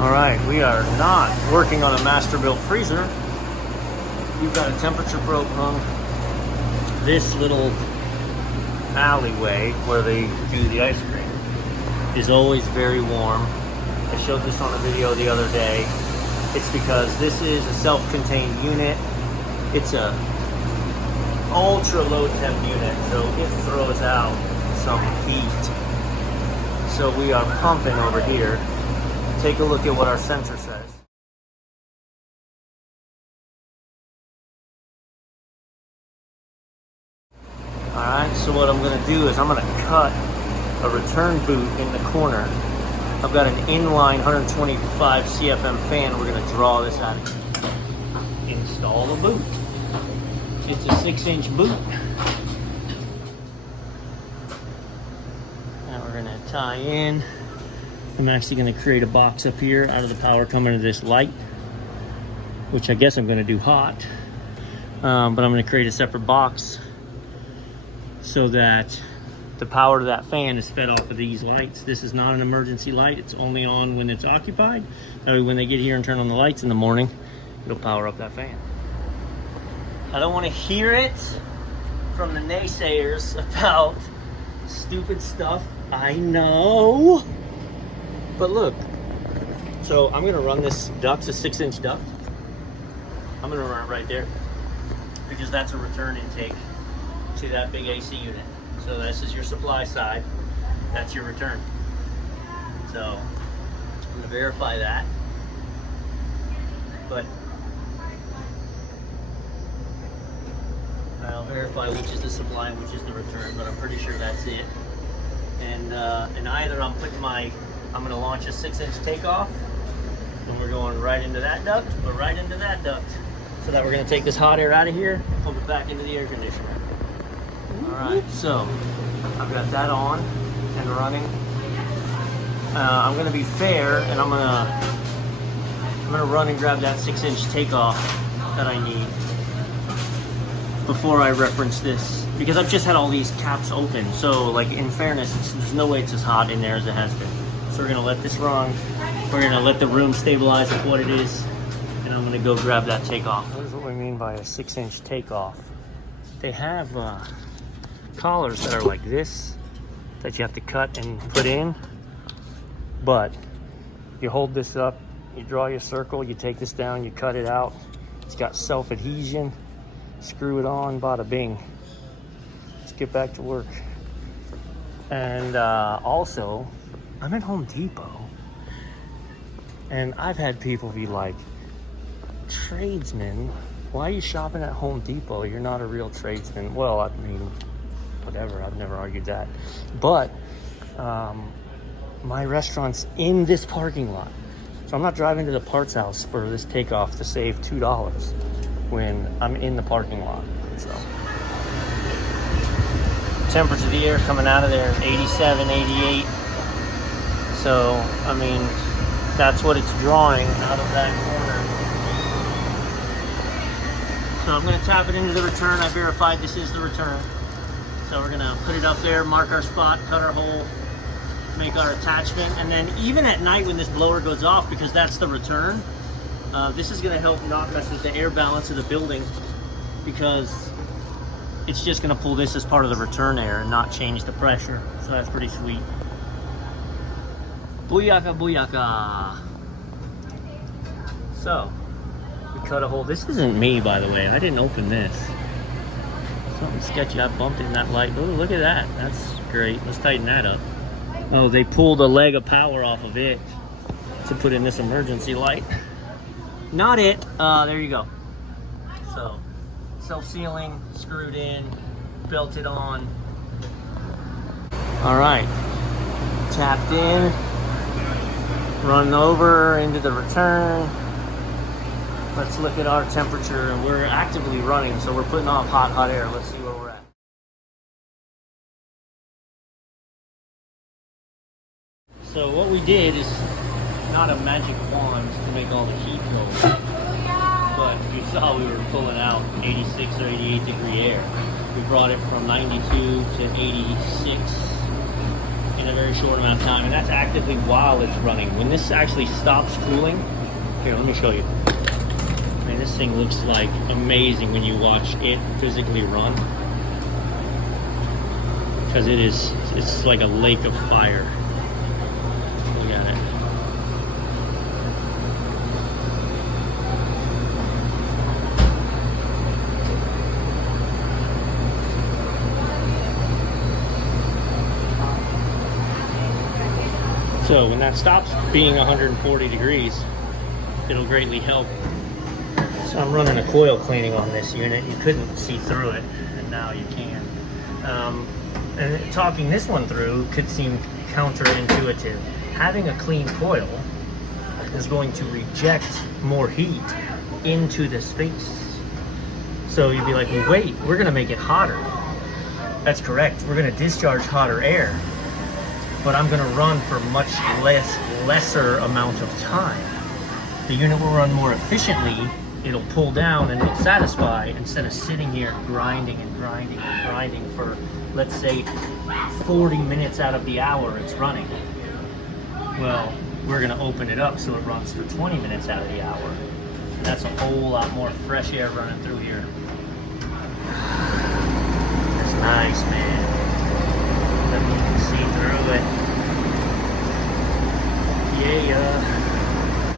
All right, we are not working on a master built freezer. We've got a temperature probe hung. This little alleyway where they do the ice cream is always very warm. I showed this on a video the other day. It's because this is a self-contained unit. It's a ultra low temp unit, so it throws out some heat. So we are pumping over here. Take a look at what our sensor says. Alright, so what I'm going to do is I'm going to cut a return boot in the corner. I've got an inline 125 CFM fan. We're going to draw this out of here. Install the boot. It's a 6-inch boot. Now we're going to tie in. I'm actually going to create a box up here out of the power coming to this light, which I guess I'm going to do hot. But I'm going to create a separate box so that the power to that fan is fed off of these lights. This is not an emergency light. It's only on when it's occupied. That way when they get here and turn on the lights in the morning, it'll power up that fan. I don't want to hear it from the naysayers about stupid stuff. I know. But look, so I'm gonna run this duct, a 6-inch duct. I'm gonna run it right there because that's a return intake to that big AC unit. So this is your supply side, that's your return. So I'm gonna verify that. But I'll verify which is the supply and which is the return, but I'm pretty sure that's it. And either I'm going to launch a 6-inch takeoff, and we're going right into that duct, or right into that duct, so that we're going to take this hot air out of here, pump it back into the air conditioner. All right, so I've got that on and running. I'm going to be fair, and I'm going to run and grab that 6-inch takeoff that I need before I reference this, because I've just had all these caps open. So, like, in fairness, there's no way it's as hot in there as it has been. So we're gonna let this run. We're gonna let the room stabilize at what it is, and I'm gonna go grab that takeoff. Here's what we mean by a 6-inch takeoff. They have collars that are like this that you have to cut and put in, but you hold this up, you draw your circle, you take this down, you cut it out. It's got self-adhesion. Screw it on, bada bing. Let's get back to work. And also, I'm at Home Depot, and I've had people be like, tradesman, why are you shopping at Home Depot? You're not a real tradesman. Well, I mean, whatever, I've never argued that. But my restaurant's in this parking lot. So I'm not driving to the parts house for this takeoff to save $2 when I'm in the parking lot. So temperature of the air coming out of there, 87, 88. So, I mean, that's what it's drawing out of that corner. So I'm gonna tap it into the return. I verified this is the return. So we're gonna put it up there, mark our spot, cut our hole, make our attachment. And then even at night when this blower goes off, because that's the return, this is gonna help not mess with the air balance of the building, because it's just gonna pull this as part of the return air and not change the pressure. So that's pretty sweet. Booyaka, booyaka. So, we cut a hole. This isn't me, by the way. I didn't open this. Something sketchy. I bumped in that light. Oh, look at that. That's great. Let's tighten that up. Oh, they pulled a leg of power off of it to put in this emergency light. Not it. There you go. So, self-sealing, screwed in, belted on. All right. Tapped in. Run over into the return. Let's look at our temperature. We're actively running, so we're putting off hot air. Let's see where we're at. So what we did is not a magic wand to make all the heat go, but you saw we were pulling out 86 or 88 degree air. We brought it from 92 to 86 in in a very short amount of time, and that's actively while it's running. When this actually stops cooling, here, let me show you. Man, this thing looks like amazing when you watch it physically run. Because it's like a lake of fire. Look at it. So when that stops being 140 degrees, it'll greatly help. So I'm running a coil cleaning on this unit. You couldn't see through it, and now you can. And talking this one through could seem counterintuitive. Having a clean coil is going to reject more heat into the space. So you'd be like, well, wait, we're gonna make it hotter. That's correct. We're gonna discharge hotter air, but I'm gonna run for much lesser amount of time. The unit will run more efficiently. It'll pull down and it'll satisfy instead of sitting here grinding and grinding and grinding for, let's say, 40 minutes out of the hour it's running. Well, we're gonna open it up so it runs for 20 minutes out of the hour. And that's a whole lot more fresh air running through here. That's nice, man.